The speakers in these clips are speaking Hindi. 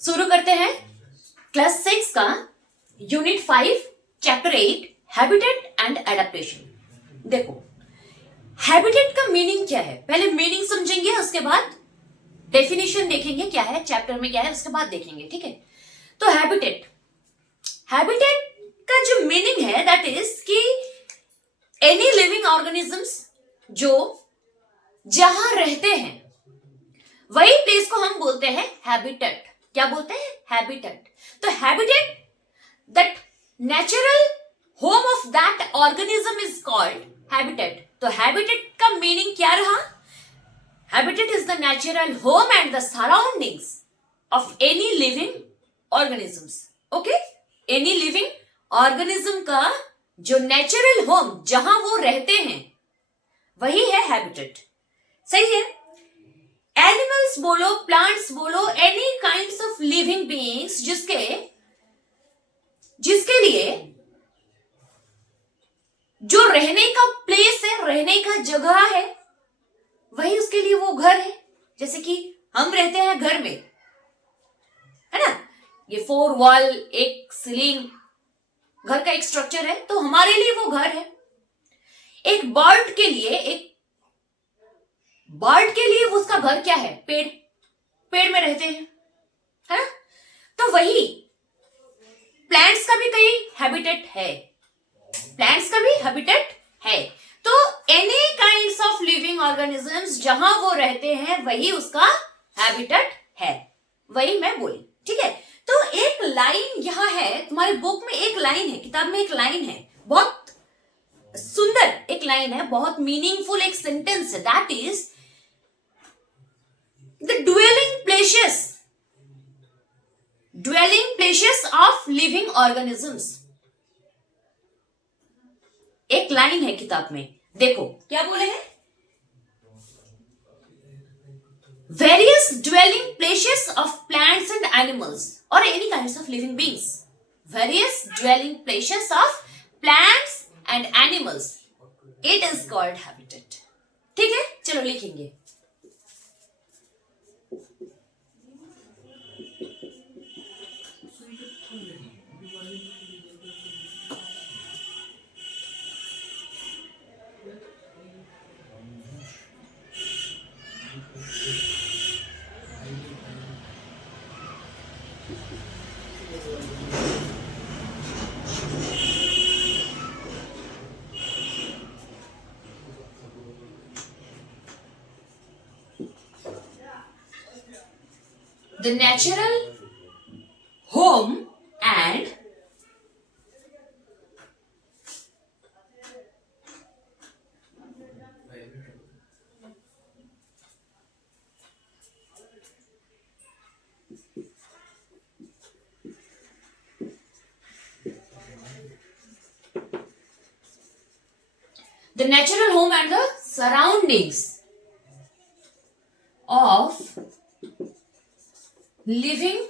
शुरू करते हैं क्लास 6 का unit 5 chapter 8 habitat and adaptation. देखो हैबिटेट का मीनिंग क्या है, पहले मीनिंग समझेंगे, उसके बाद डेफिनेशन देखेंगे क्या है, चैप्टर में क्या है, उसके बाद देखेंगे। ठीक है, तो हैबिटेट का जो मीनिंग है दैट इज कि एनी लिविंग ऑर्गेनिजम्स जो जहां रहते हैं वही प्लेस को हम बोलते हैं हैबिटेट। क्या बोलते हैं? हैबिटेट। तो habitat that natural home of that organism is called habitat. तो हैबिटेट का मीनिंग क्या रहा? Habitat is the natural home and the surroundings of any living organisms. Okay, any living organism का जो नेचुरल होम जहां वो रहते हैं वही है हैबिटेट। सही है? एनिमल्स बोलो, प्लांट्स बोलो, any kinds of living beings जिसके लिए जो रहने का प्लेस है, रहने का जगह है, वही उसके लिए वो घर है। जैसे कि हम रहते हैं घर में, है ना, ये 4 वॉल, एक सीलिंग, घर का एक स्ट्रक्चर है, तो हमारे लिए वो घर है। एक बर्ड के लिए उसका घर क्या है? पेड़ में रहते हैं, है ना। तो वही प्लांट्स का भी कई हैबिटेट है। तो any kinds of living organisms जहां वो रहते हैं वही उसका हैबिटेट है, वही मैं बोली। ठीक है, तो एक लाइन यहां है, तुम्हारे बुक में एक लाइन है, किताब में एक लाइन है, बहुत सुंदर एक लाइन है, बहुत मीनिंगफुल एक सेंटेंस है, that is the dwelling places of living organisms। एक लाइन है किताब में, देखो क्या बोले हैं? Various dwelling places of plants and animals or any kinds of living beings। Various dwelling places of plants and animals, it is called habitat। ठीक है, चलो लिखेंगे। The natural home and the surroundings of living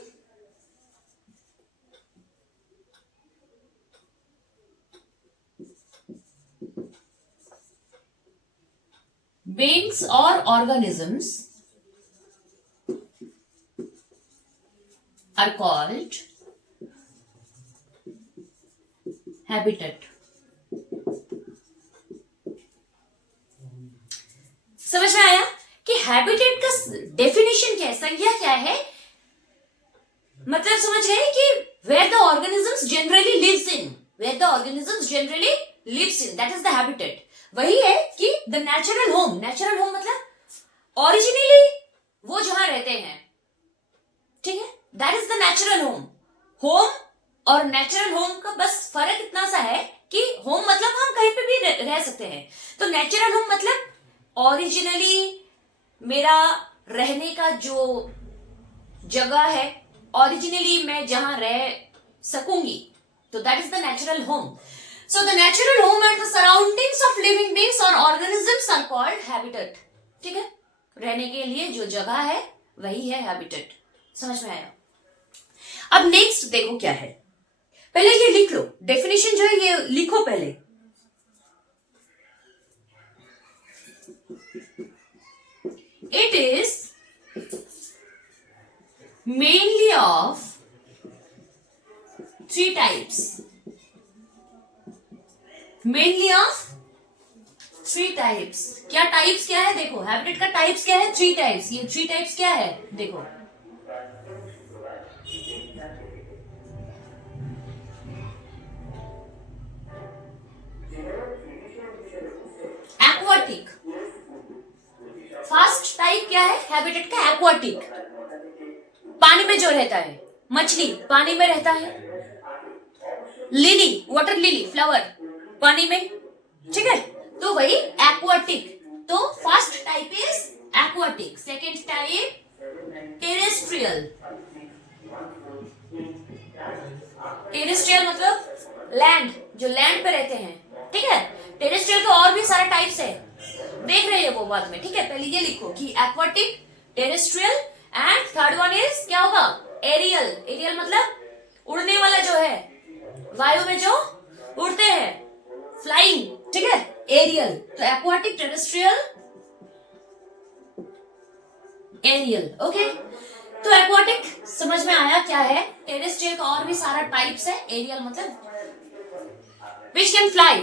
beings or organisms are called habitat। समझ में आया कि हैबिटेट का डेफिनेशन क्या है, संज्ञा क्या है? मतलब समझ रहे हैं कि where the organisms generally lives in, that is the habitat। वही है कि the natural home मतलब ओरिजिनली वो जहां रहते हैं, ठीक है, that is the natural home और नेचुरल होम का बस फर्क इतना सा है कि होम मतलब हम कहीं पे भी रह सकते हैं, तो नेचुरल होम मतलब ओरिजिनली मेरा रहने का जो जगह है, ओरिजिनली मैं जहां रह सकूंगी, तो that is the natural home. So the natural home and the surroundings of living beings और ऑर्गेनिजम्स आर कॉल्ड हैबिटेट। ठीक है, रहने के लिए जो जगह है वही है हैबिटेट। समझ में आया? अब नेक्स्ट देखो क्या है, पहले ये लिख लो, डेफिनेशन जो है ये लिखो पहले। It is mainly of three types. Mainly of three types. क्या टाइप्स क्या है देखो, हैबिटेट का टाइप्स क्या है, थ्री टाइप्स. ये थ्री टाइप्स क्या है देखो. एक्वाटिक. फर्स्ट टाइप क्या है हैबिटेट का, एक्वाटिक. पानी में जो रहता है, मछली पानी में रहता है. लिली, वाटर लिली, फ्लावर पानी में, ठीक है, तो वही एक्वाटिक. तो first type is aquatic. Second type terrestrial. Terrestrial मतलब लैंड, जो लैंड पे रहते हैं, ठीक है. टेरेस्ट्रियल के और भी सारे टाइप्स है, देख रहे हैं वो बाद में, ठीक है. पहले ये लिखो कि aquatic, terrestrial and third one is क्या होगा, एरियल. एरियल मतलब उड़ने वाला, जो है वायु में जो उड़ते हैं, फ्लाइंग, ठीक है, एरियल. तो एक्वाटिक, टेरेस्ट्रियल, एरियल. ओके, तो एक्वाटिक समझ में आया क्या है. टेरेस्ट्रियल का और भी सारा टाइप्स है. एरियल मतलब which can fly,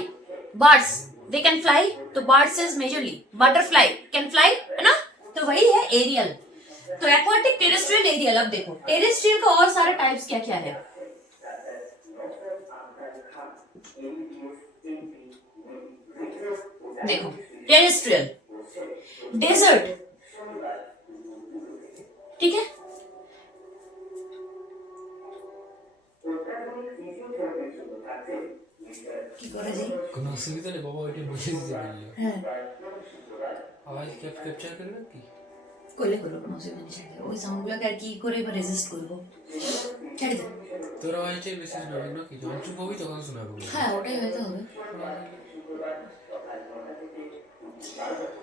birds they can fly. तो birds is majorly butterfly can fly, है ना. तो वही है एरियल. तो एक्वाटिक, टेरेस्ट्रियल, एरियल. अब देखो टेरेस्ट्रियल का और सारे टाइप्स क्या क्या है. देखो टेरेस्ट्रियल, डेजर्ट, ठीक है. কি করে জি কোনো অসুবিধা নেই বাবা, ওইটা বুঝে দিতে পারলো. হ্যাঁ, আওয়াজ ক্যাপচার করবে কি করলে করবো, কোনো অসুবিধা নেই. ছেড়ে দে, ওই সাউন্ডগুলোকে আর কি করে এবার রেজিস্ট করবো, ছেড়ে দে. তোর আওয়াজটাই বেশি শোনাবে নাকি, যখন চুপ হবি তখন শোনাবে. হ্যাঁ, ওটাই হয়তো হবে.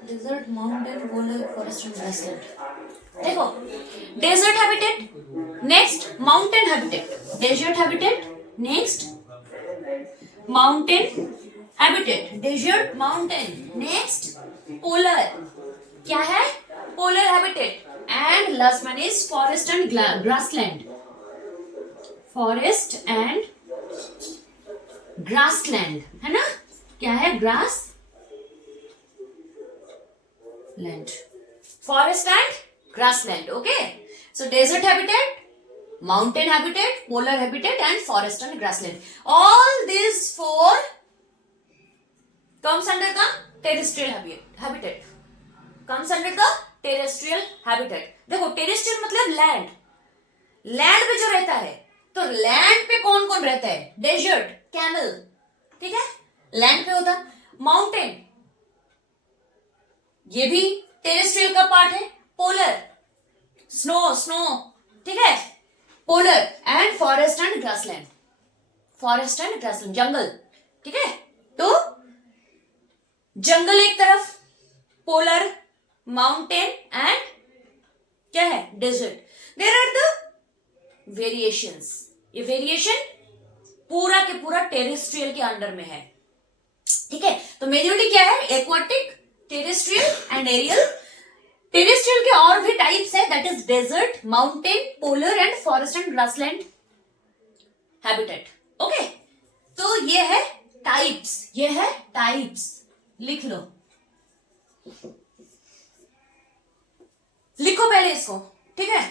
Desert, mountain, polar, forest and grassland. देखो desert habitat, next mountain habitat. Desert habitat, next mountain habitat. Desert, mountain, next polar. क्या है, polar habitat. And last one is forest and grassland. Forest and grassland, है ना. क्या है, grass land, forest and grassland. Okay, so desert habitat, mountain habitat, polar habitat and forest and grassland. All these four comes under the terrestrial habitat. Comes under the terrestrial habitat. देखो terrestrial मतलब लैंड, लैंड पे जो रहता है. तो लैंड पे कौन कौन रहता है, डेजर्ट, कैमल, ठीक है, लैंड पे होता. माउंटेन, ये भी टेरेस्ट्रियल का पार्ट है. पोलर, स्नो, ठीक है, polar. And forest and grassland, forest and grassland, जंगल, ठीक है. तो जंगल एक तरफ, पोलर, माउंटेन एंड क्या है, desert. There are the variations. ये वेरिएशन पूरा के पूरा टेरेस्ट्रियल के अंडर में है, ठीक है. तो मेजॉरिटी क्या है, aquatic, terrestrial and aerial. Terrestrial के और भी टाइप्स है, that is desert, mountain, polar and forest and grassland habitat. Okay, तो ये है टाइप्स, ये है टाइप्स. लिख लो, लिखो पहले इसको, ठीक है.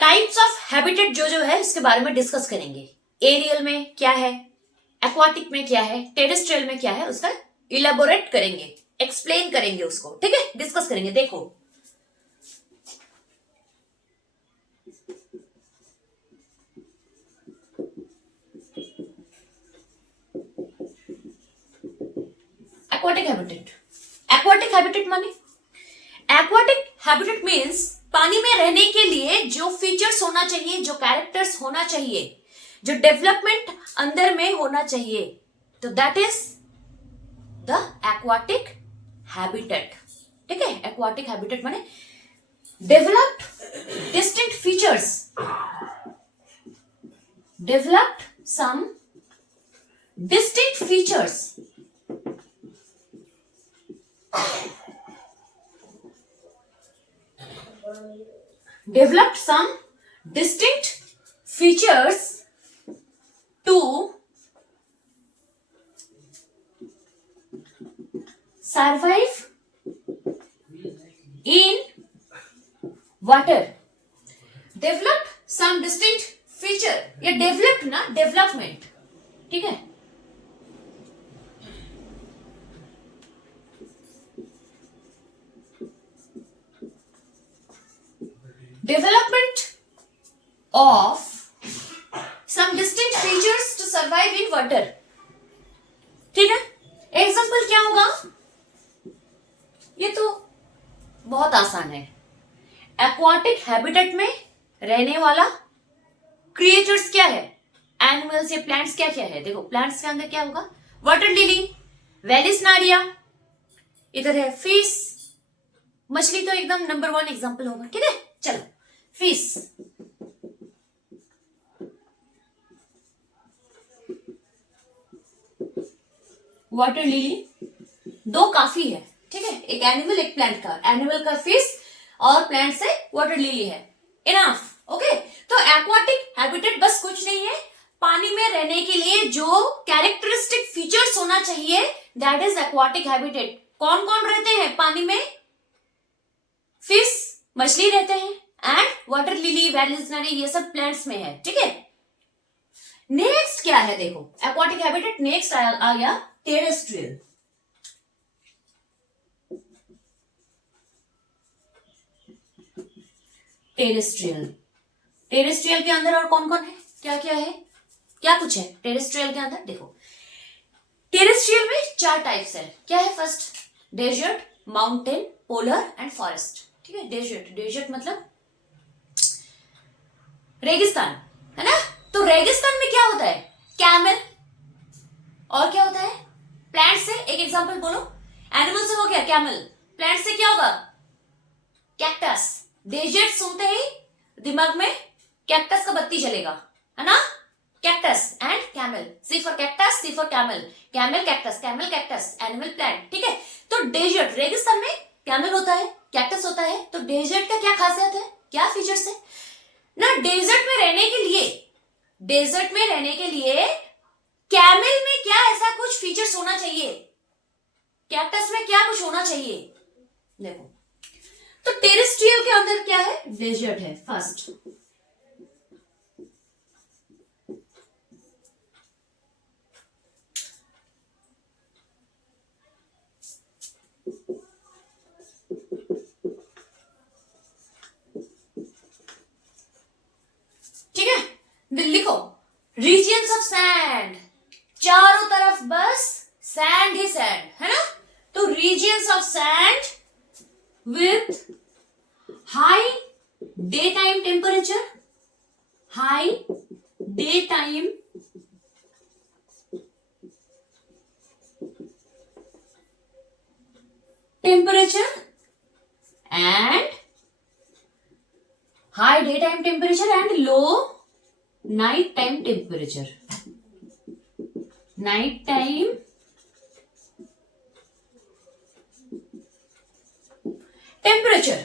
टाइप्स ऑफ हैबिटेट जो है इसके बारे में डिस्कस करेंगे. एरियल में क्या है, एक्वाटिक में क्या है, टेरेस्ट्रियल में क्या है, उसका इलेबोरेट करेंगे, एक्सप्लेन करेंगे उसको, ठीक है, डिस्कस करेंगे. देखो एक्वाटिक हैबिटेट. एक्वाटिक हैबिटेट माने, एक्वाटिक हैबिटेट मीन्स पानी में रहने के लिए जो फीचर्स होना चाहिए, जो कैरेक्टर्स होना चाहिए, जो डेवलपमेंट अंदर में होना चाहिए, तो that is the aquatic habitat. ठीक है, एक्वाटिक हैबिटेट माने developed distinct features, developed some distinct features developed some distinct features to survive in water. Developed some distinct feature, ये developed ना, development, ठीक है. Development of some distinct features to survive in water. ठीक है. एग्जाम्पल क्या होगा? ये तो बहुत आसान है. एक्वाटिक हैबिटेट में रहने वाला क्रिएचर्स क्या है? एनिमल्स या प्लांट्स क्या क्या है? देखो प्लांट्स के अंदर क्या होगा? वाटर लिली, वेलिसनारिया, इधर है फिश. मछली तो एकदम नंबर 1 एग्जाम्पल होगा. ठीक है, चलो फिश. वाटर लिली, दो काफी है. ठीक है, एक एनिमल एक प्लांट का. एनिमल का फिश और प्लांट से वाटर लिली है. इनफ. ओके, तो एक्वाटिक हैबिटेट बस कुछ नहीं है, पानी में रहने के लिए जो कैरेक्टरिस्टिक फीचर्स होना चाहिए, दैट इज एक्वाटिक हैबिटेट. कौन कौन रहते हैं पानी में? फिश, मछली रहते हैं, एंड वाटर लिली, वेलिसनरी, ये सब प्लांट्स में है. ठीक है. नेक्स्ट क्या है? देखो एक्वाटिक हैबिटेट. नेक्स्ट आ गया टेरेस्ट्रियल. टेरेस्ट्रियल, टेरेस्ट्रियल के अंदर और कौन कौन है? क्या क्या है? क्या कुछ है टेरेस्ट्रियल के अंदर? देखो टेरेस्ट्रियल में 4 टाइप्स है. क्या है? First desert, mountain, polar and forest. ठीक है. डेजर्ट, डेजर्ट मतलब रेगिस्तान, है ना. तो रेगिस्तान में क्या होता है? कैमल. और क्या होता है? प्लांट से. एक एग्जांपल बोलो. एनिमल से हो गया कैमल. प्लांट से क्या होगा? कैक्टस. डेजर्ट सुनते ही दिमाग में कैक्टस का बत्ती चलेगा, है ना. Cactus and camel. C for cactus, C for camel. Camel cactus, camel cactus, animal plant. ठीक है. तो डेजर्ट, रेगिस्तान में कैमल होता है, कैक्टस होता है. तो डेजर्ट का क्या खासियत है? क्या फीचर्स है ना? डेजर्ट में रहने के लिए, डेजर्ट में रहने के लिए कैमल में क्या ऐसा कुछ फीचर्स होना चाहिए? कैक्टस में क्या कुछ होना चाहिए? देखो, तो टेरेस्ट्रियल के अंदर क्या है? डेजर्ट है फर्स्ट. ठीक है. लिखो रीजियंस ऑफ सैंड. चारों तरफ बस सैंड ही सैंड, है ना. तो regions of sand with high daytime temperature, high daytime temperature and high daytime temperature and low night time temperature. Night time temperature.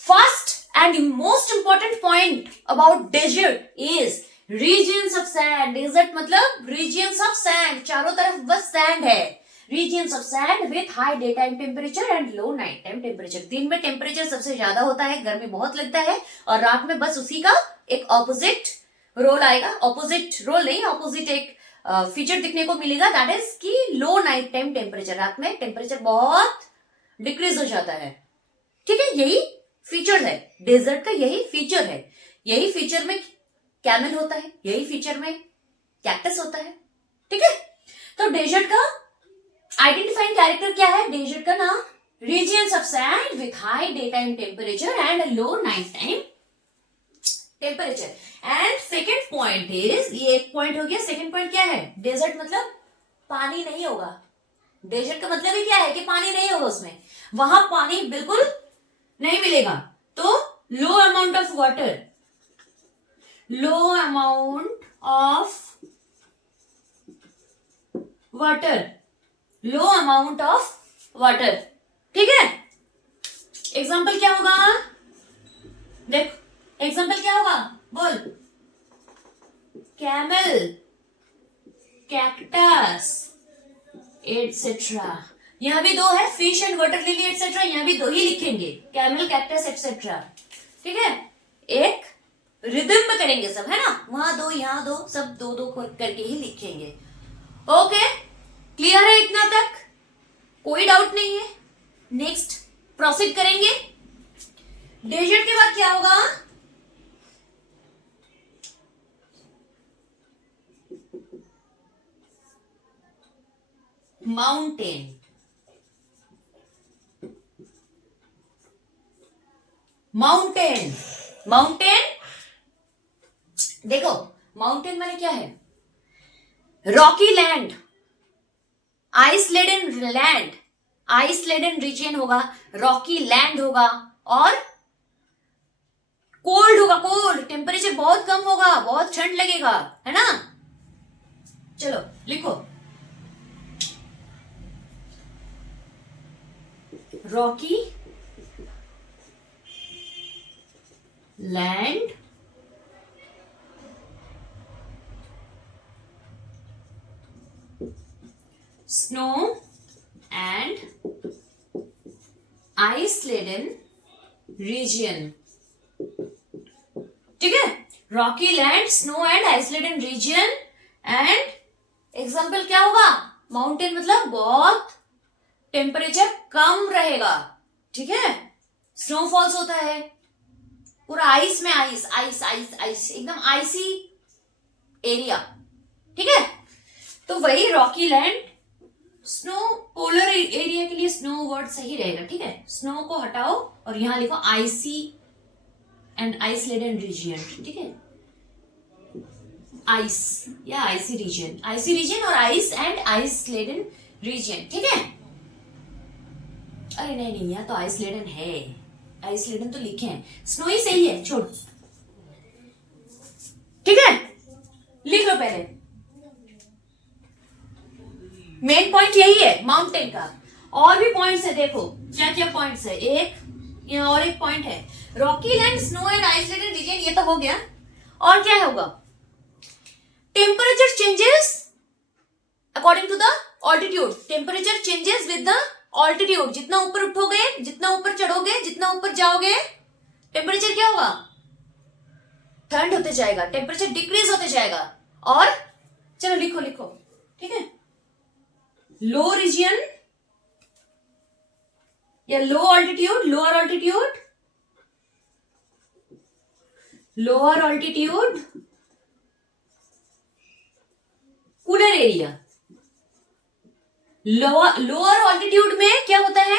First and most important point about desert is regions of sand. Desert मतलब regions of sand. चारों तरफ बस sand है. Regions of sand with high daytime temperature and low night time temperature. दिन में टेम्परेचर सबसे ज्यादा होता है, गर्मी बहुत लगता है, और रात में बस उसी का एक ऑपोजिट रोल आएगा. ऑपोजिट रोल नहीं, ऑपोजिट एक फीचर दिखने को मिलेगा, दैट इज कि लो नाइट टाइम टेम्परेचर. रात में टेम्परेचर बहुत डिक्रीज हो जाता है. ठीक है. यही फीचर है डेजर्ट का, यही फीचर है. यही फीचर में कैमल होता है, यही फीचर में कैक्टस होता है. ठीक है. तो डेजर्ट का आइडेंटिफाइंग कैरेक्टर क्या है? डेजर्ट का नाम regions of sand with high day time temperature and low night time temperature. And second point is, ये एक पॉइंट हो गया. सेकेंड पॉइंट क्या है? डेजर्ट मतलब पानी नहीं होगा. डेजर्ट का मतलब ही क्या है? कि पानी नहीं होगा उसमें. वहां पानी बिल्कुल नहीं मिलेगा. तो लो amount of water, low amount of water, low amount of water. ठीक है. एग्जाम्पल क्या होगा? देख एग्जाम्पल क्या होगा, बोल। Camel, cactus etcetera. यहां भी दो है, fish and water lily etcetera, यहां भी दो ही लिखेंगे, कैमल, कैक्टस एटसेट्रा। ठीक है, एक रिदम में करेंगे सब, है ना, वहां दो यहां दो, सब दो दो करके ही लिखेंगे। ओके, क्लियर है इतना तक, कोई डाउट नहीं है। नेक्स्ट प्रोसीड करेंगे। डेजर्ट के बाद क्या होगा, माउंटेन। माउंटेन, माउंटेन देखो, माउंटेन माने क्या है, रॉकी लैंड, आइसलेडन लैंड, आइसलेडन रीजन होगा, रॉकी लैंड होगा, और कोल्ड होगा, कोल्ड, टेम्परेचर बहुत कम होगा, बहुत ठंड लगेगा, है ना। चलो लिखो, rocky land, snow and ice laden region. ठीक है, rocky land, snow and ice laden region, and example क्या होगा, माउंटेन मतलब बहुत टेम्परेचर कम रहेगा। ठीक है, स्नोफॉल्स होता है, पूरा आइस में आइस आइस आइस आइस, एकदम आइसी एरिया। ठीक है, तो वही Rocky land, snow, polar area के लिए स्नो वर्ड सही रहेगा। ठीक है, स्नो को हटाओ और यहां लिखो आइसी एंड आइसलेडन रीजन। ठीक है, आइस या आइसी रीजन, आइसी रीजन और आइस एंड आइसलेडन रीजन। ठीक है, अरे नहीं नहीं, यहाँ तो आइसलेडन है, आइसलेडन तो लिखे हैं, स्नो ही सही है, छोड़। ठीक है, लिख लो पहले, मेन पॉइंट यही है माउंटेन का। और भी पॉइंट्स है, देखो क्या क्या पॉइंट्स है, एक ये और एक पॉइंट है, rocky land, snow and isolated region, ये तो हो गया। और क्या होगा, temperature changes according to the altitude, temperature changes with the altitude, जितना ऊपर उठोगे, जितना ऊपर चढ़ोगे, जितना ऊपर जाओगे, टेम्परेचर क्या होगा, ठंड होते जाएगा, टेम्परेचर डिक्रीज होते जाएगा। और चलो लिखो लिखो, ठीक है, लो रीजन या low altitude, lower altitude, lower altitude, cooler area. Lower altitude में क्या होता है,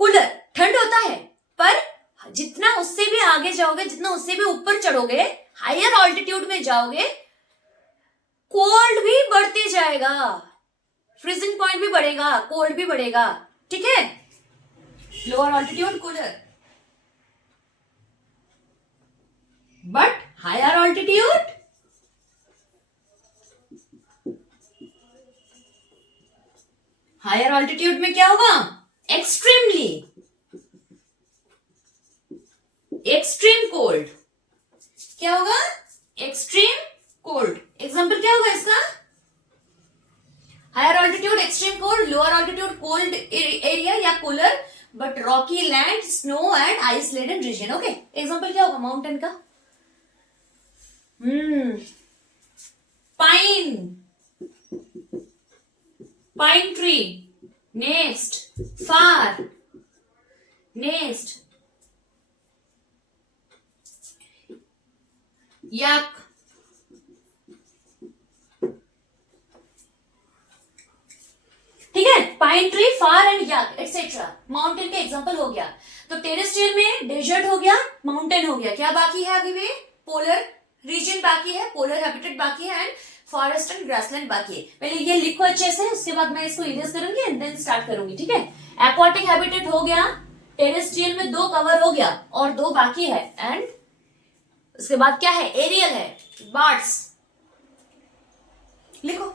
कूलर, ठंड होता है, पर जितना उससे भी आगे जाओगे, जितना उससे भी ऊपर चढ़ोगे, हायर ऑल्टीट्यूड में जाओगे, कोल्ड भी बढ़ते जाएगा, फ्रीजिंग पॉइंट भी बढ़ेगा, कोल्ड भी बढ़ेगा। ठीक है, lower altitude cooler, but higher altitude higher altitude में क्या होगा, एक्सट्रीमली, एक्सट्रीम कोल्ड। क्या होगा, एक्सट्रीम कोल्ड। एग्जांपल क्या होगा इसका, higher altitude extreme cold, lower altitude cold area या cooler, but rocky land, snow and isolated region. Okay, example क्या होगा माउंटेन का, pine, pine tree, next fir, next yak, ठीक है, pine tree, fir and yak etcetera, mountain का एग्जांपल हो गया। तो टेरेस्ट्रियल में डेजर्ट हो गया, माउंटेन हो गया, क्या बाकी है अभी भी, पोलर रीजन बाकी है, पोलर हैबिटेट बाकी है, एंड फॉरेस्ट एंड ग्रासलैंड बाकी है। पहले ये लिखो अच्छे से, उसके बाद मैं इसको इरेज करूंगी एंड देन स्टार्ट करूंगी। ठीक है, एक्वाटिक हैबिटेट हो गया, टेरेस्ट्रियल में 2 कवर हो गया और 2 बाकी है, एंड उसके बाद क्या है, एरियल है, बर्ड्स। लिखो,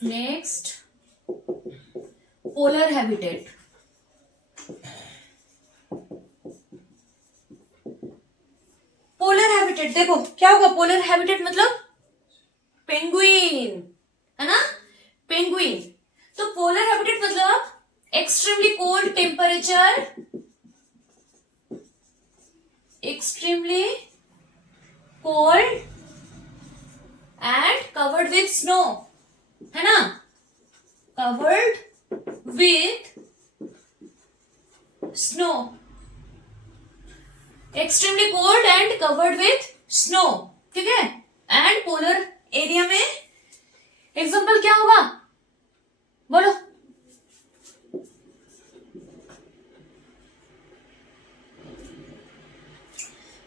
next polar habitat. Polar habitat देखो क्या होगा, पोलर हैबिटेट मतलब पेंगुइन, है ना, पेंगुइन। तो पोलर हैबिटेट मतलब extremely cold temperature, extremely cold and covered with snow, है ना, covered with snow, extremely cold and covered with snow, ठीक है। एंड पोलर एरिया में एग्जांपल क्या होगा, बोलो।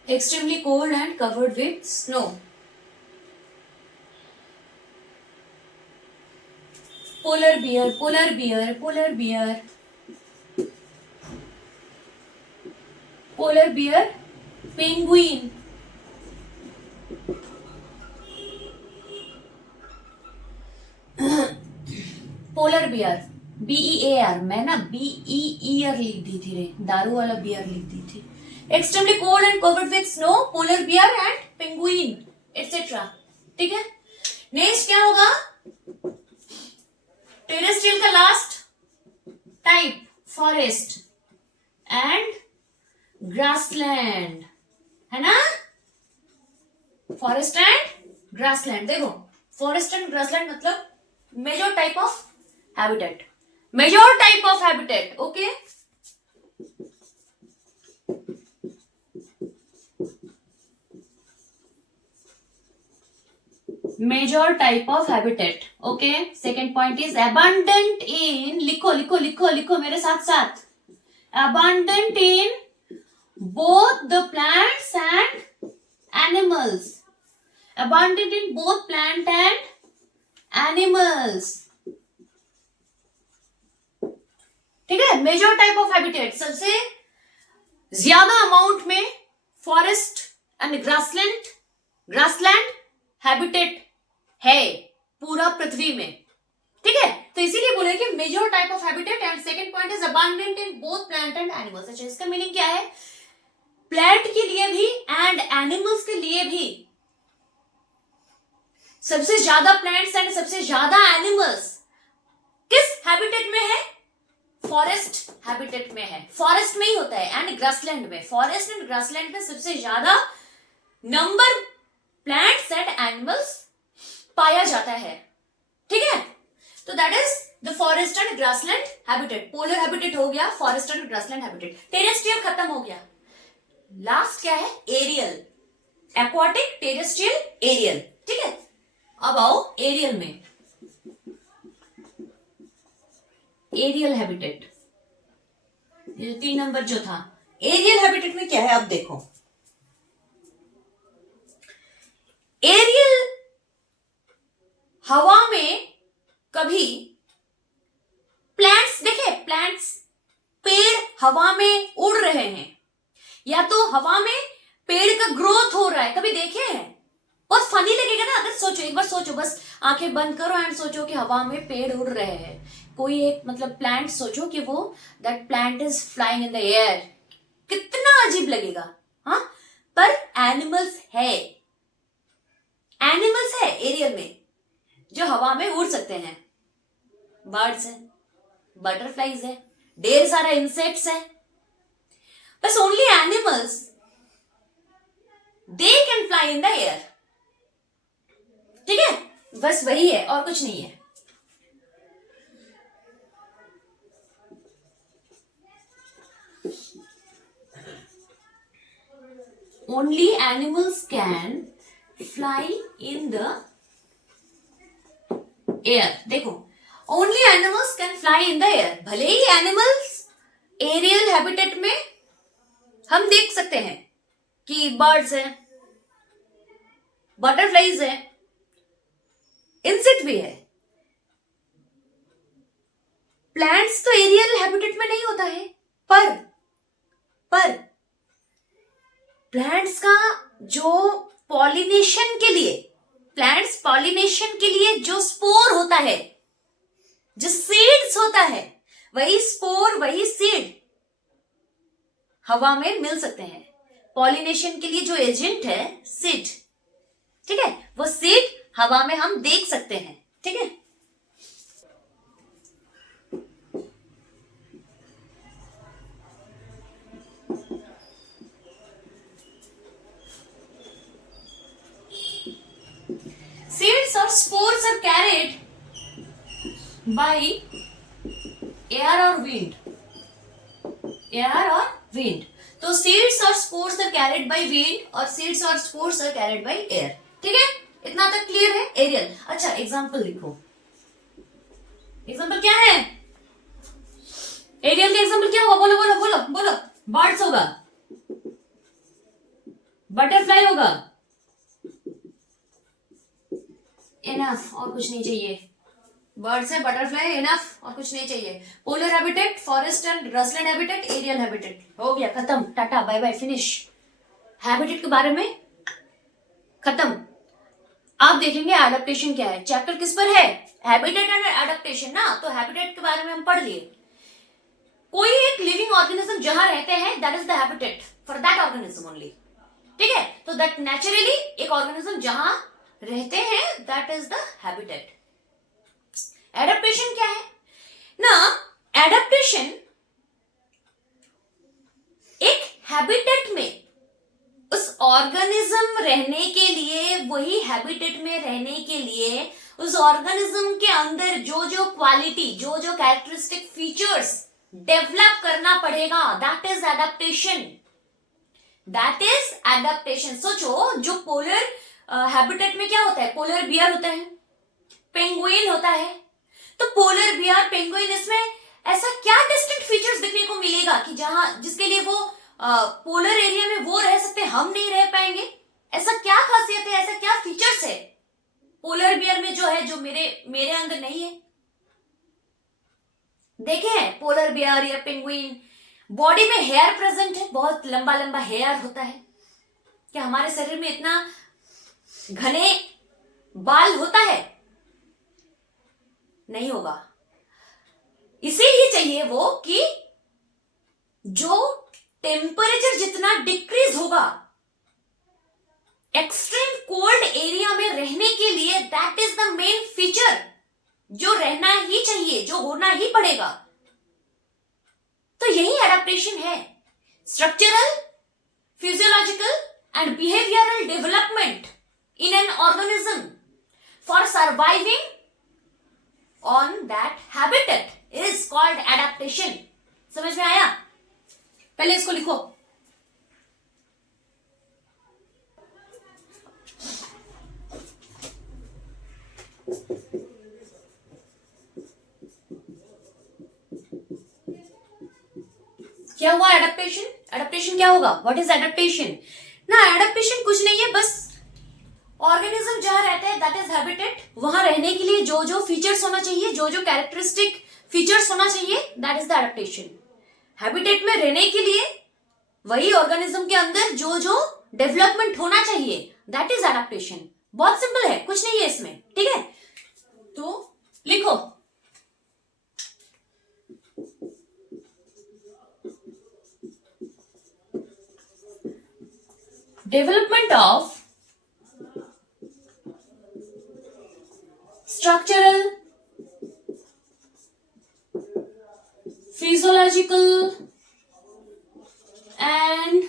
Extremely cold and covered with snow, polar beer, polar bear, polar bear, polar bear, penguin, polar bear, BEAR, मैं ना BEER लिख दी थी रे, दारू वाला बियर लिख दी थी। Extremely cold and covered with snow, polar bear and penguin etcetera, ठीक है। नेक्स्ट क्या होगा, टेरेस्ट्रियल का last type forest and grassland, है ना, फॉरेस्ट एंड ग्रासलैंड। देखो फॉरेस्ट एंड ग्रासलैंड मतलब major type of habitat, major type of habitat, okay. Major type of habitat, okay. Second point is abundant in, लिखो लिखो लिखो लिखो मेरे साथ साथ, abundant in both the plants and animals, abundant in both plant and animals, ठीक है। मेजर टाइप ऑफ हैबिटेट, सबसे ज्यादा अमाउंट में फॉरेस्ट एंड ग्रासलैंड हैबिटेट है पूरा पृथ्वी में, ठीक है। तो इसीलिए बोले कि major type of habitat and second point is abundant in both plant and animals. अच्छा, इसका मीनिंग क्या है, प्लांट के लिए भी एंड एनिमल्स के लिए भी सबसे ज्यादा प्लांट्स एंड सबसे ज्यादा एनिमल्स किस हैबिटेट में है, फॉरेस्ट हैबिटेट में है, फॉरेस्ट में ही होता है एंड ग्रासलैंड में, फॉरेस्ट एंड ग्रासलैंड में सबसे ज्यादा नंबर प्लांट्स एंड एनिमल्स पाया जाता है, ठीक है। तो that is the forest and grassland habitat. Polar habitat हो गया, forest and grassland habitat, terrestrial खत्म हो गया। लास्ट क्या है, एरियल, एक्वाटिक, टेरेस्ट्रियल, एरियल, ठीक है। अब आओ एरियल में, एरियल हैबिटेट, ये 3 नंबर जो था, एरियल हैबिटेट में क्या है, अब देखो। एरियल हवा में कभी प्लांट्स, देखे प्लांट्स, पेड़ हवा में उड़ रहे हैं, या तो हवा में पेड़ का ग्रोथ हो रहा है, कभी देखे हैं, बहुत फनी लगेगा ना अगर सोचो, एक बार सोचो, बस आंखें बंद करो एंड सोचो कि हवा में पेड़ उड़ रहे हैं, कोई एक मतलब प्लांट सोचो कि वो that plant is flying in the air, कितना अजीब लगेगा, हाँ। पर एनिमल्स है, एनिमल्स है एरियल में जो हवा में उड़ सकते हैं, बर्ड्स है, बटरफ्लाईज है, ढेर सारा इंसेक्ट्स है, बस only animals they can fly in the air, ठीक है। बस वही है और कुछ नहीं है। Only animals can fly in the air। देखो, only animals can fly in the air। भले ही एनिमल्स एरियल हैबिटेट में हम देख सकते हैं कि बर्ड्स हैं, बटरफ्लाईज हैं, इंसेक्ट भी है, प्लांट्स तो एरियल हैबिटेट में नहीं होता है, पर प्लांट्स का जो पॉलिनेशन के लिए, प्लांट्स पॉलिनेशन के लिए जो स्पोर होता है जो सीड्स होता है, वही स्पोर, वही सीड हवा में मिल सकते हैं। पॉलिनेशन के लिए जो एजेंट है सीड, ठीक है, वो सीड हवा में हम देख सकते हैं, ठीक है। Seeds or spores are carried by air or wind. Air or wind. तो seeds और spores are carried by wind और seeds और spores are carried by air. ठीक है, इतना तक क्लियर है। एरियल, अच्छा एग्जाम्पल लिखो। एग्जाम्पल क्या है? एरियल का एग्जाम्पल क्या होगा? बोलो बोलो बोलो बोलो। बर्ड्स होगा, बटरफ्लाई होगा, इनफ, और कुछ नहीं चाहिए। बर्ड्स है, बटरफ्लाई, इनफ, और कुछ नहीं चाहिए। Polar habitat, forest and grassland habitat, aerial habitat, हो गया, खत्म, tata bye bye, finish. Habitat के बारे में खत्म। आप देखेंगे एडेप्टेशन क्या है। चैप्टर किस पर है? हैबिटेट एंड एडेप्टेशन ना, तो हैबिटेट के बारे में हम पढ़ लिए। कोई एक लिविंग ऑर्गेनिज्म जहां रहते हैं, that is the habitat for that organism only, ठीक है। तो दैट नेचुरली एक ऑर्गेनिज्म जहां रहते हैं, that is the habitat. Adaptation क्या है ना? एडेप्टेशन एक हैबिटेट में उस ऑर्गेनिज्म रहने के लिए, वही हैबिटेट में रहने के लिए उस ऑर्गेनिज्म के अंदर जो जो क्वालिटी, जो जो कैरेक्टरिस्टिक फीचर्स डेवलप करना पड़ेगा, that is adaptation. That is adaptation. सोचो, जो पोलर हैबिटेट में क्या होता है? पोलर बियर होता है, पेंगुइन होता है। तो पोलर बियर, पेंगुइन, इसमें ऐसा क्या डिस्टिंक्ट फीचर्स देखने को मिलेगा कि जिसके लिए वो पोलर एरिया में वो रह सकते हैं, हम नहीं रह पाएंगे? ऐसा क्या खासियत है, ऐसा क्या फीचर्स है पोलर बियर में जो है, जो मेरे अंदर नहीं है? देखे हैं पोलर बियर या पेंगुइन, बॉडी में हेयर प्रेजेंट है, बहुत लंबा लंबा हेयर होता है। क्या हमारे शरीर में इतना घने बाल होता है? नहीं होगा। इसीलिए चाहिए वो कि जो टेम्परेचर जितना डिक्रीज होगा एक्सट्रीम कोल्ड एरिया में रहने के लिए, that is the main feature जो रहना ही चाहिए, जो होना ही पड़ेगा। तो यही एडेप्टेशन है। Structural, physiological and behavioural development in an organism for surviving on that habitat is called adaptation. समझ में आया? पहले इसको लिखो। क्या हुआ? एडेप्टेशन। एडेप्टेशन क्या होगा? What is adaptation? ना, एडेप्टेशन कुछ नहीं है, बस ऑर्गेनिज्म जहां रहते हैं, दैट इज हैबिटेट। वहां रहने के लिए जो जो फीचर्स होना चाहिए, जो जो कैरेक्टरिस्टिक फीचर्स होना चाहिए, that is the adaptation. Habitat में रहने के लिए वही ऑर्गेनिज्म के अंदर जो जो डेवलपमेंट होना चाहिए, दैट इज एडेप्टेशन। बहुत सिंपल है, कुछ नहीं है इसमें, ठीक है। तो लिखो, development of structural, physiological and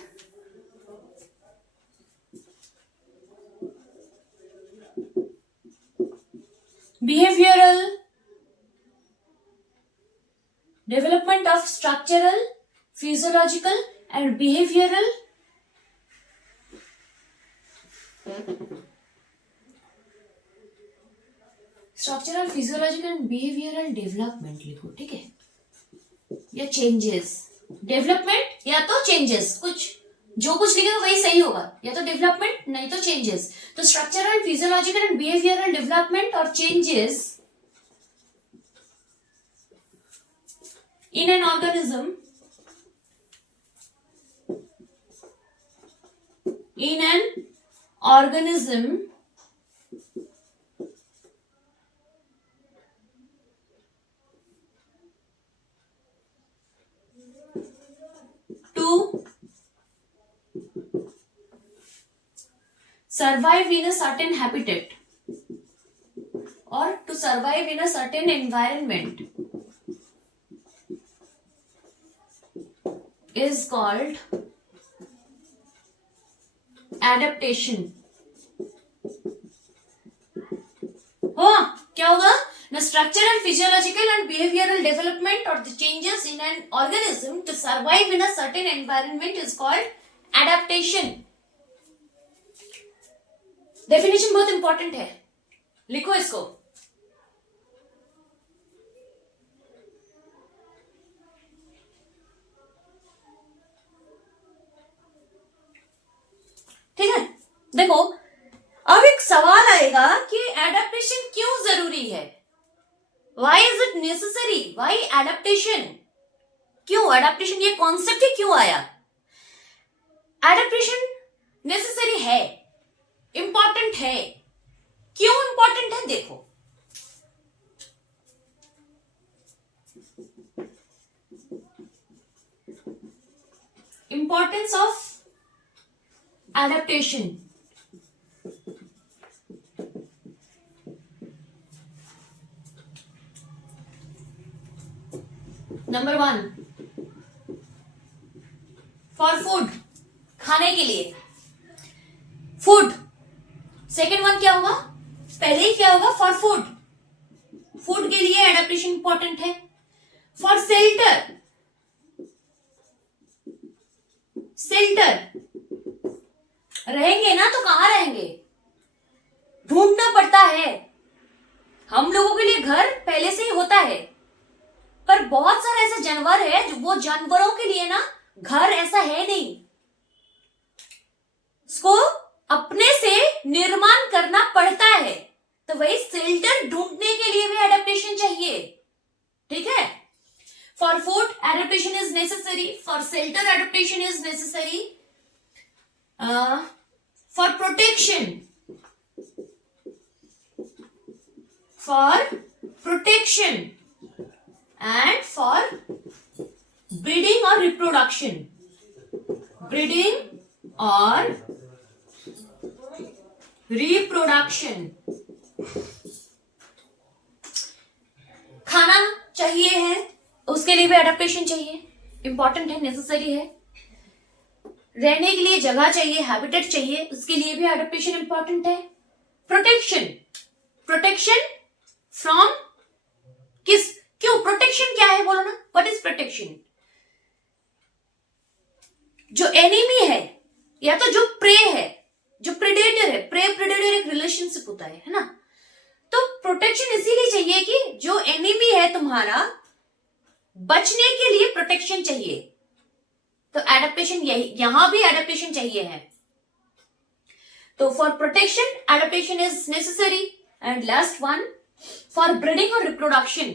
behavioral, development of structural, physiological and behavioral structural, physiological and behavioural development लिखो, ठीक है, या चेंजेस। डेवलपमेंट या तो चेंजेस, कुछ जो कुछ लिखेगा वही सही होगा, या तो डेवलपमेंट नहीं तो चेंजेस। तो structural, physiological and behavioural development और changes in an organism, in an organism survive in a certain habitat or to survive in a certain environment is called adaptation. हाँ, क्या होगा? The structural, physiological and behavioral development or the changes in an organism to survive in a certain environment is called adaptation. Definition बहुत important है, लिखो इसको. ठीक है, देखो अब एक सवाल आएगा कि एडेप्टेशन क्यों जरूरी है. Why is it necessary? Why adaptation? क्यों एडेप्टेशन, ये कॉन्सेप्ट ही क्यों आया? एडेप्टेशन नेसेसरी है, इंपॉर्टेंट है. क्यों इंपॉर्टेंट है? देखो, importance of adaptation. Number 1, for food, खाने के लिए फूड. सेकेंड वन क्या होगा? पहले ही क्या होगा? For food. फूड के लिए एडेप्टेशन इंपॉर्टेंट है. फॉर शेल्टर, शेल्टर रहेंगे ना तो कहां रहेंगे? ढूंढना पड़ता है. हम लोगों के लिए घर पहले से ही होता है, पर बहुत सारे ऐसे जानवर है जो वो जानवरों के लिए ना घर ऐसा है नहीं. उसको अपने से निर्माण करना पड़ता है. तो वही शेल्टर ढूंढने के लिए भी एडेप्टेशन चाहिए. ठीक है. For food adaptation is necessary. For shelter adaptation is necessary. For protection, and for breeding or reproduction. Breeding or reproduction. खाना चाहिए है, उसके लिए भी एडेप्टेशन चाहिए. इंपॉर्टेंट है, नेसेसरी है. रहने के लिए जगह चाहिए, हैबिटेट चाहिए, उसके लिए भी एडेप्टेशन इंपॉर्टेंट है. प्रोटेक्शन, प्रोटेक्शन फ्रॉम किस, क्यों प्रोटेक्शन क्या है बोलो ना? What is protection? जो एनिमी है या तो जो प्रे है, जो प्रेडेटर है, प्रे प्रेडेटर एक रिलेशनशिप होता है ना. तो प्रोटेक्शन इसीलिए चाहिए कि जो एनिमी है तुम्हारा, बचने के लिए प्रोटेक्शन चाहिए. तो एडेप्टेशन यही, यहां भी एडेप्टेशन चाहिए है. तो for protection adaptation is necessary. And last one, for breeding और रिप्रोडक्शन,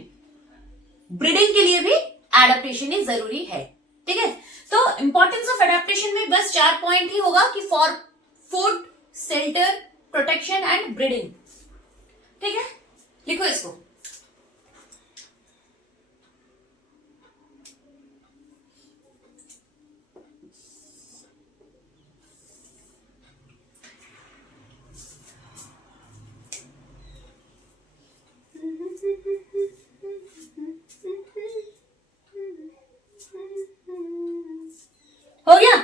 ब्रीडिंग के लिए भी एडेप्टेशन ही जरूरी है. ठीक है. तो इंपॉर्टेंस ऑफ एडेप्टेशन में बस 4 पॉइंट ही होगा कि for food, shelter, protection and breeding. ठीक है, लिखो इसको. हो गया?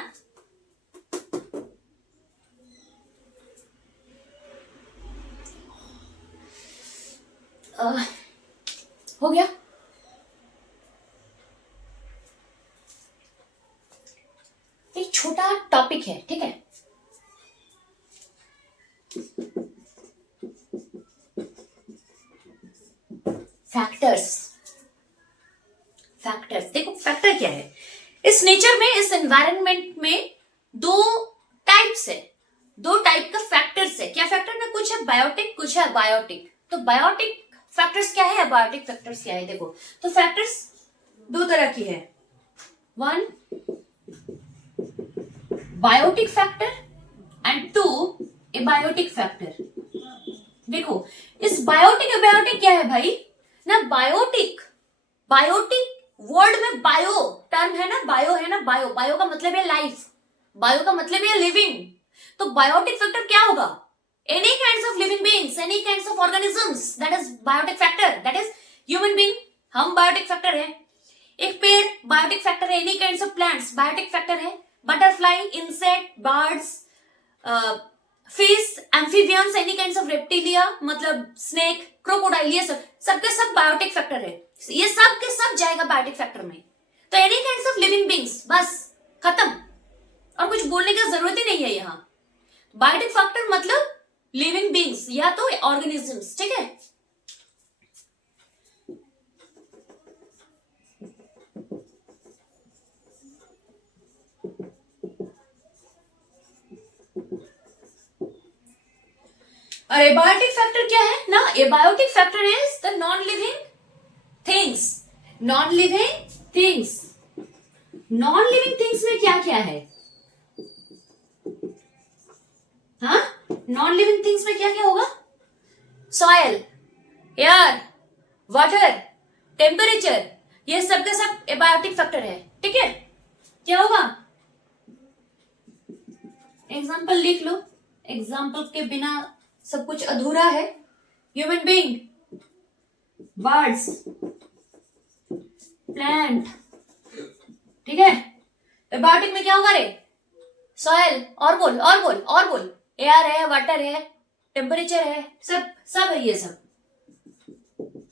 हो गया. एक छोटा टॉपिक है, ठीक है. फैक्टर्स. फैक्टर्स देखो, फैक्टर क्या है? इस नेचर में, इस एनवायरनमेंट में दो टाइप्स है, दो टाइप का फैक्टर्स है. क्या फैक्टर ना? कुछ है बायोटिक, कुछ है अबायोटिक. तो बायोटिक फैक्टर्स क्या है, अबायोटिक फैक्टर्स क्या है? देखो, तो फैक्टर्स दो तरह की है. One biotic factor and two abiotic factor. देखो, इस बायोटिक अबायोटिक क्या है भाई ना? बायोटिक, बायोटिक वर्ड में बायो टर्म है ना, बायो है ना. बायो, बायो का मतलब है लाइफ, बायो का मतलब है लिविंग. तो बायोटिक फैक्टर क्या होगा? any kinds of living beings, any kinds of organisms, that is biotic factor, that is human being, हम biotic factor है. एक पेड़ biotic factor है, any kinds of plants biotic factor है, butterfly, insect, birds, fish, amphibians, any kinds of reptilia, मतलब snake, crocodile, ये सबके सब biotic factor है. ये सब के सब जाएगा biotic factor में. तो any kinds of living beings, बस खत्म, और कुछ बोलने की जरूरत ही नहीं है यहाँ. बायोटिक फैक्टर मतलब लिविंग बींग्स या तो ऑर्गेनिजम्स. ठीक है, और एबायोटिक फैक्टर क्या है ना? Abiotic factor is the non living things. Non living things, non living things में क्या क्या है? हाँ, नॉन लिविंग थिंग्स में क्या क्या होगा? सॉइल, एयर, वाटर, टेम्परेचर, ये सब का सब एबायोटिक फैक्टर है. ठीक है, क्या होगा? एग्जाम्पल लिख लो, एग्जाम्पल के बिना सब कुछ अधूरा है. Human being, birds, plant. ठीक है, एबायोटिक में क्या होगा रे? सॉइल, और बोल और बोल और बोल. एयर है, वाटर है, टेम्परेचर है, सब सब है ये सब.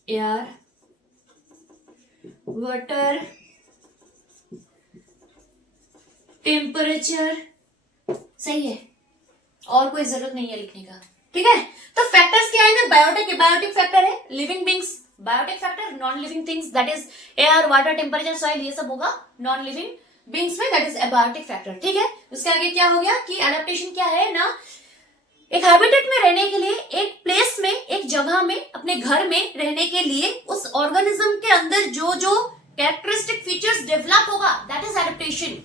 एयर, वाटर, टेम्परेचर, सही है, और कोई जरूरत नहीं है लिखने का. ठीक है, तो फैक्टर्स क्या है ना? बायोटिक, एबायोटिक फैक्टर है. Living beings biotic factor, non living things that is air, water, temperature, soil, ये सब होगा नॉन लिविंग बींग्स में, दैट इज एबायोटिक फैक्टर. ठीक है, उसके आगे क्या हो गया कि एडेप्टेशन क्या है ना? एक हैबिटेट में रहने के लिए, एक प्लेस में, एक जगह में, अपने घर में रहने के लिए उस ऑर्गेनिज्म के अंदर जो जो कैरेक्टरिस्टिक फीचर्स डेवलप होगा, दैट इज एडेप्टेशन.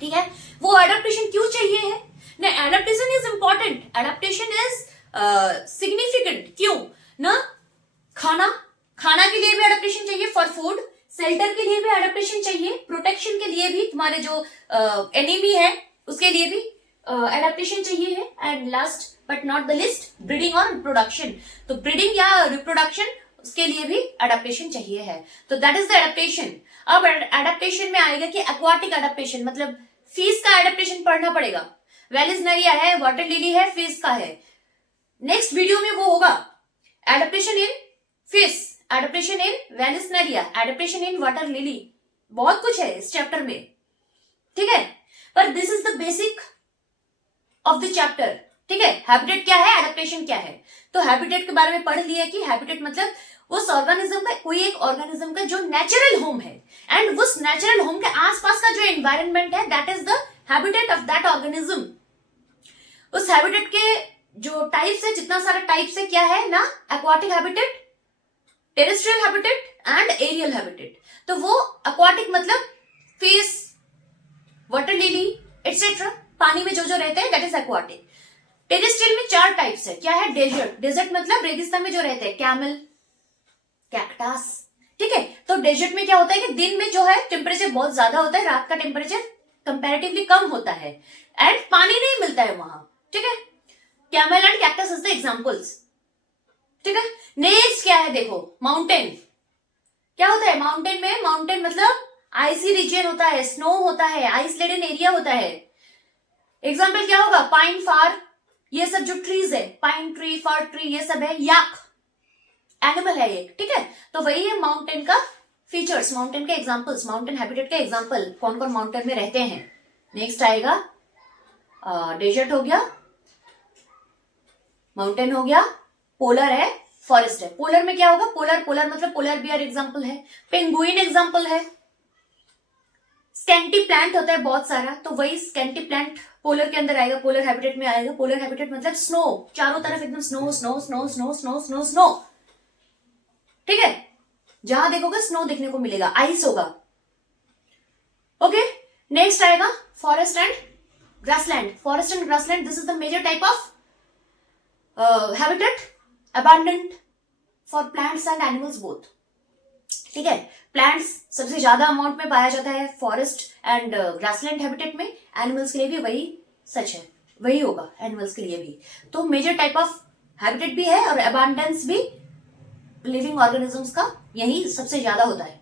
ठीक है, वो एडेप्टेशन क्यों चाहिए है ना? Adaptation is important, adaptation is significant. क्यों ना? खाना के लिए भी एडेप्टेशन चाहिए, फॉर फूड. शेल्टर के लिए भी एडेप्टेशन चाहिए, प्रोटेक्शन के लिए भी, तुम्हारे जो एनिमी है उसके लिए भी एडेप्टेशन चाहिए है. And last but not the list, breeding और रिप्रोडक्शन. तो ब्रीडिंग या रिप्रोडक्शन, उसके लिए भी एडेप्टेशन चाहिए है. तो दैट इज द एडेप्टेशन. अब एडेप्टेशन में आएगा कि एक्वाटिक एडेप्टेशन, मतलब फिश का एडेप्टेशन पढ़ना पड़ेगा. वेलिसनेरिया है, वाटर लिली है, फिश का है. नेक्स्ट वीडियो में वो होगा. Adaptation in fish, adaptation in Vallisneria, adaptation in water lily, बहुत कुछ है इस चैप्टर में. ठीक है, पर this is the basic of the chapter. ठीक है, हैबिटेट क्या है, एडेप्टेशन क्या है. तो हैबिटेट के बारे में पढ़ लिया कि हैबिटेट मतलब उस ऑर्गेनिज्म का, कोई एक ऑर्गेनिज्म का जो नेचुरल होम है, एंड उस नेचुरल होम के आसपास का जो एनवायरनमेंट है, that is the habitat of that organism. उस हैबिटेट के जो टाइप्स है, जितना सारा टाइप्स है, क्या है ना? Aquatic habitat, terrestrial habitat and aerial habitat. तो वो एक्वाटिक मतलब फिश, वाटर लिली एटसेट्रा, पानी में जो जो रहते हैं, दैट इज एक्वाटिक. टेरेस्ट्रियल में 4 टाइप्स है. क्या है? डेजर्ट. डेजर्ट मतलब रेगिस्तान में जो रहते हैं, कैमल, कैक्टस. ठीक है, तो डेजर्ट में क्या होता है कि दिन में जो है टेम्परेचर बहुत ज्यादा होता है, रात का टेम्परेचर कंपैरेटिवली कम होता है, एंड पानी नहीं मिलता है वहां. ठीक है, camel and cactus is the examples. ठीक है, नेक्स्ट क्या है देखो, माउंटेन. क्या होता है माउंटेन में? माउंटेन मतलब आइसी रीजन होता है, स्नो होता है, आइस लेडन एरिया होता है. एग्जाम्पल क्या होगा? पाइन, फार, ये सब जो ट्रीज है, पाइन ट्री, फार ट्री, ये सब है. याक एनिमल है एक. ठीक है, तो वही है माउंटेन का फीचर्स, माउंटेन के एग्जांपल्स, माउंटेन हैबिटेट के एग्जांपल, कौन कौन माउंटेन में रहते हैं. नेक्स्ट आएगा डेजर्ट हो गया, माउंटेन हो गया, पोलर है, फॉरेस्ट है. पोलर में क्या होगा? पोलर मतलब पोलर बियर एग्जांपल है, पेंगुइन एग्जांपल है. स्कैंटी प्लांट होता है बहुत सारा, तो वही स्कैंटी प्लांट पोलर के अंदर आएगा, पोलर हैबिटेट में आएगा. पोलर हैबिटेट मतलब स्नो, चारों तरफ एकदम snow snow snow snow snow snow snow. ठीक है, जहां देखोगे स्नो देखने को मिलेगा, आइस होगा. ओके, नेक्स्ट आएगा forest and grassland. Forest and grassland, this is the major type of habitat abundant for plants and animals both. ठीक है, प्लांट्स सबसे ज्यादा अमाउंट में पाया जाता है फॉरेस्ट एंड ग्रासलैंड हैबिटेट में. एनिमल्स के लिए भी वही सच है, वही होगा एनिमल्स के लिए भी। तो मेजर टाइप ऑफ हैबिटेट भी है और अबांडेंस भी लिविंग ऑर्गेनिजम्स का यही सबसे ज्यादा होता है।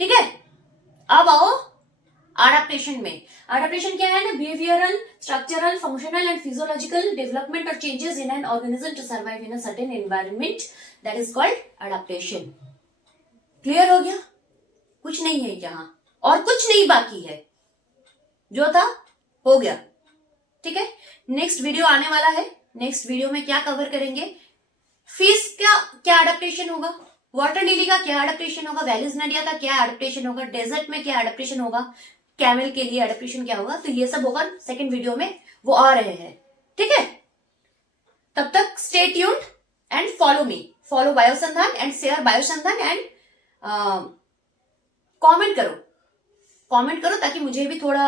ठीक है, अब आओ एडाप्टेशन में। एडाप्टेशन क्या है ना, behavioural, structural, functional and physiological development और changes in an organism to survive in a certain environment, that is called adaptation. Clear हो गया? कुछ नहीं है यहां और कुछ नहीं बाकी है, जो था हो गया। ठीक है, नेक्स्ट वीडियो आने वाला है। नेक्स्ट वीडियो में क्या कवर करेंगे, फिश का क्या एडाप्टेशन होगा, वाटर लिली का क्या एडाप्टेशन होगा, वैलिस नडिया का क्या एडाप्टेशन होगा, डेजर्ट में क्या एडाप्टेशन होगा, कैमल के लिए एडाप्टेशन क्या होगा। तो ये सब होगा सेकंड वीडियो में, वो आ रहे हैं। ठीक है, तब तक stay tuned and follow me, follow Biosandhan and share Biosandhan and comment करो ताकि मुझे भी थोड़ा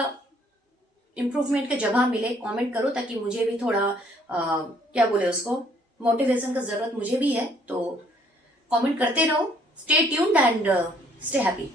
इम्प्रूवमेंट की जगह मिले। कमेंट करो ताकि मुझे भी थोड़ा क्या बोले उसको, मोटिवेशन का जरूरत मुझे भी है। तो कमेंट करते रहो। Stay tuned and stay happy.